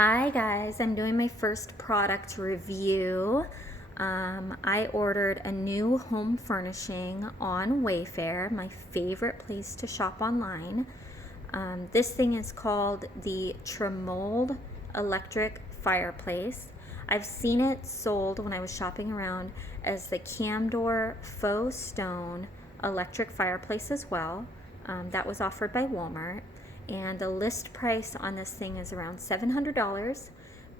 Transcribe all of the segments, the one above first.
Hi guys, I'm doing my first product review. I ordered a new home furnishing on Wayfair, my favorite place to shop online. This thing is called the Trommold electric fireplace. I've seen it sold when I was shopping around as the Candor Faux stone electric fireplace as well. That was offered by Wal-Mart. And the list price on this thing is around $700.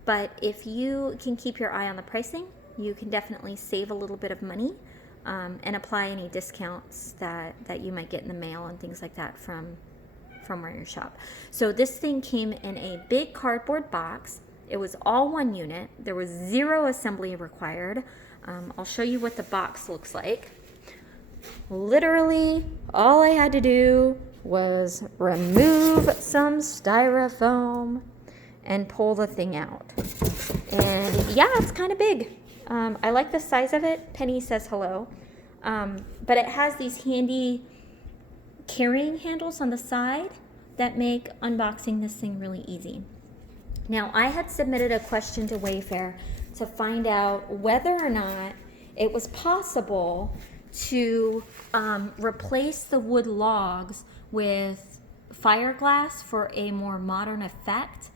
But if you can keep your eye on the pricing, you can definitely save a little bit of money and apply any discounts that you might get in the mail and things like that from where you shop. So this thing came in a big cardboard box. It was all one unit. There was zero assembly required. I'll show you what the box looks like. Literally, all I had to do was remove some styrofoam and pull the thing out. And yeah, it's kind of big. I like the size of it. Penny says hello. But it has these handy carrying handles on the side that make unboxing this thing really easy. Now, I had submitted a question to Wayfair to find out whether or not it was possible to replace the wood logs with fiberglass for a more modern effect.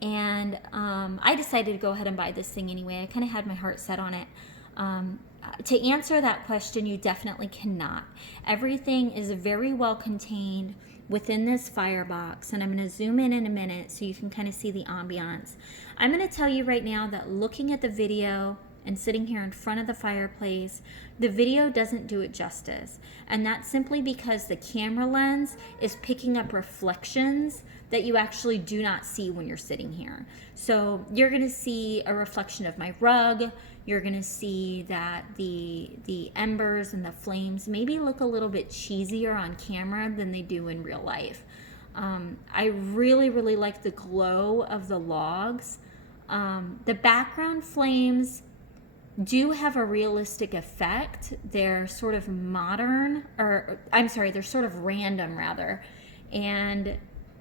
And I decided to go ahead and buy this thing anyway. I kind of had my heart set on it. To answer that question, you definitely cannot. Everything is very well contained within this firebox, and I'm going to zoom in a minute so you can kind of see the ambiance. I'm going to tell you right now that looking at the video and sitting here in front of the fireplace, the video doesn't do it justice. And that's simply because the camera lens is picking up reflections that you actually do not see when you're sitting here. So you're gonna see a reflection of my rug. You're gonna see that the embers and the flames maybe look a little bit cheesier on camera than they do in real life. I really like the glow of the logs. The background flames do have a realistic effect. They're sort of modern, or I'm sorry, they're sort of random rather. And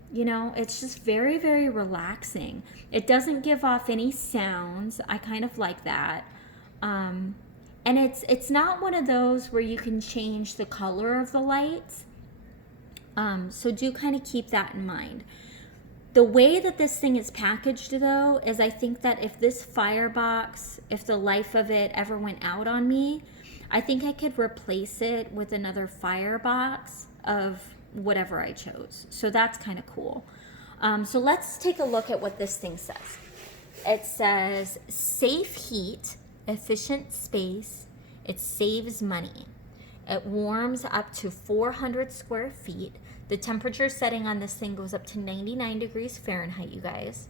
you know, it's just very relaxing. It doesn't give off any sounds. I kind of like that. And it's not one of those where you can change the color of the lights. So do kind of keep that in mind. The way that this thing is packaged, though, is I think that if this firebox, if the life of it ever went out on me, I think I could replace it with another firebox of whatever I chose. So that's kind of cool. So let's take a look at what this thing says. It says, safe heat, efficient space, it saves money. It warms up to 400 square feet. The temperature setting on this thing goes up to 99 degrees Fahrenheit, you guys.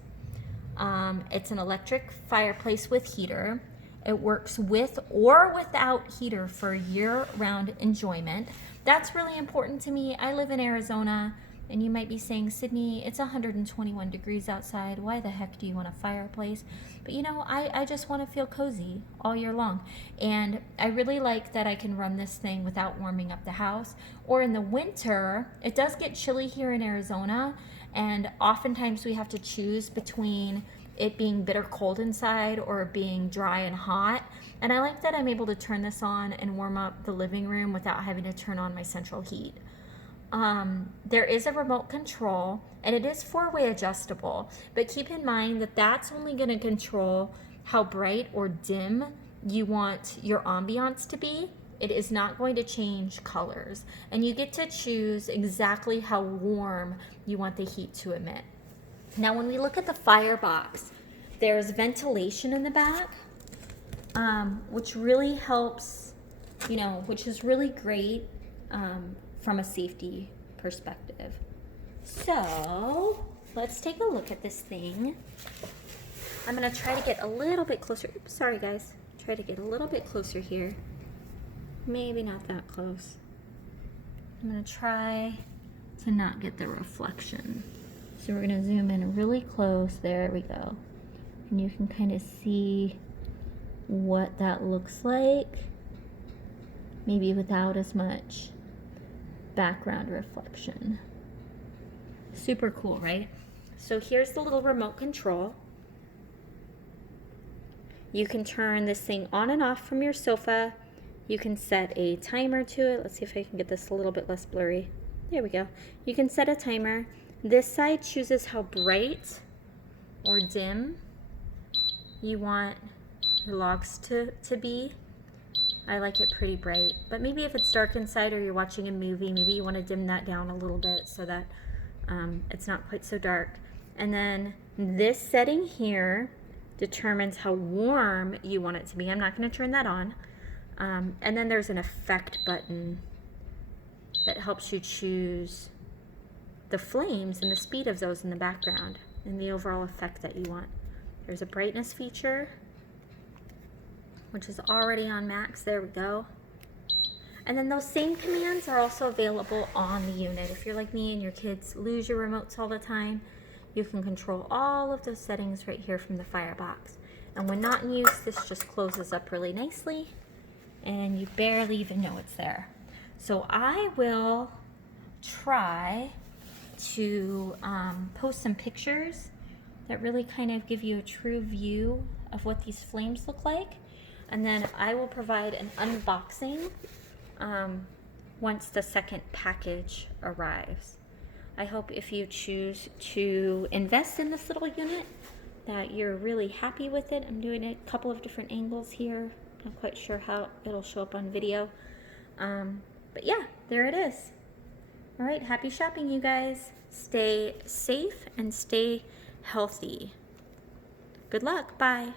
It's an electric fireplace with heater. It works with or without heater for year-round enjoyment. That's really important to me. I live in Arizona, and you might be saying, Sydney, it's 121 degrees outside. Why the heck do you want a fireplace? But you know, I just want to feel cozy all year long. And I really like that I can run this thing without warming up the house. Or in the winter, it does get chilly here in Arizona, and oftentimes we have to choose between it being bitter cold inside or being dry and hot. And I like that I'm able to turn this on and warm up the living room without having to turn on my central heat. There is a remote control, and it is 4-way adjustable, but keep in mind that that's only going to control how bright or dim you want your ambiance to be. It is not going to change colors, and you get to choose exactly how warm you want the heat to emit. Now, when we look at the firebox, there's ventilation in the back, which really helps, you know, which is really great from a safety perspective. So let's take a look at this thing. I'm gonna try to get a little bit closer. Oops, sorry guys. Try to get a little bit closer here. Maybe not that close. I'm gonna try to not get the reflection. So we're gonna zoom in really close. There we go. And you can kind of see what that looks like. Maybe without as much background reflection. Super cool, right? So here's the little remote control. You can turn this thing on and off from your sofa. You can set a timer to it. Let's see if I can get this a little bit less blurry. There we go. You can set a timer. This side chooses how bright or dim you want your logs to be. I like it pretty bright, but maybe if it's dark inside or you're watching a movie, maybe you want to dim that down a little bit so that it's not quite so dark. And then this setting here determines how warm you want it to be. I'm not going to turn that on. And then there's an effect button that helps you choose the flames and the speed of those in the background and the overall effect that you want. There's a brightness feature, which is already on max. There we go. And then those same commands are also available on the unit. If you're like me and your kids lose your remotes all the time, you can control all of those settings right here from the Firebox. And when not in use, this just closes up really nicely and you barely even know it's there. So I will try to post some pictures that really kind of give you a true view of what these flames look like. And then I will provide an unboxing once the second package arrives. I hope if you choose to invest in this little unit that you're really happy with it. I'm doing a couple of different angles here. Not quite sure how it'll show up on video. But yeah, there it is. All right, happy shopping, you guys. Stay safe and stay healthy. Good luck. Bye.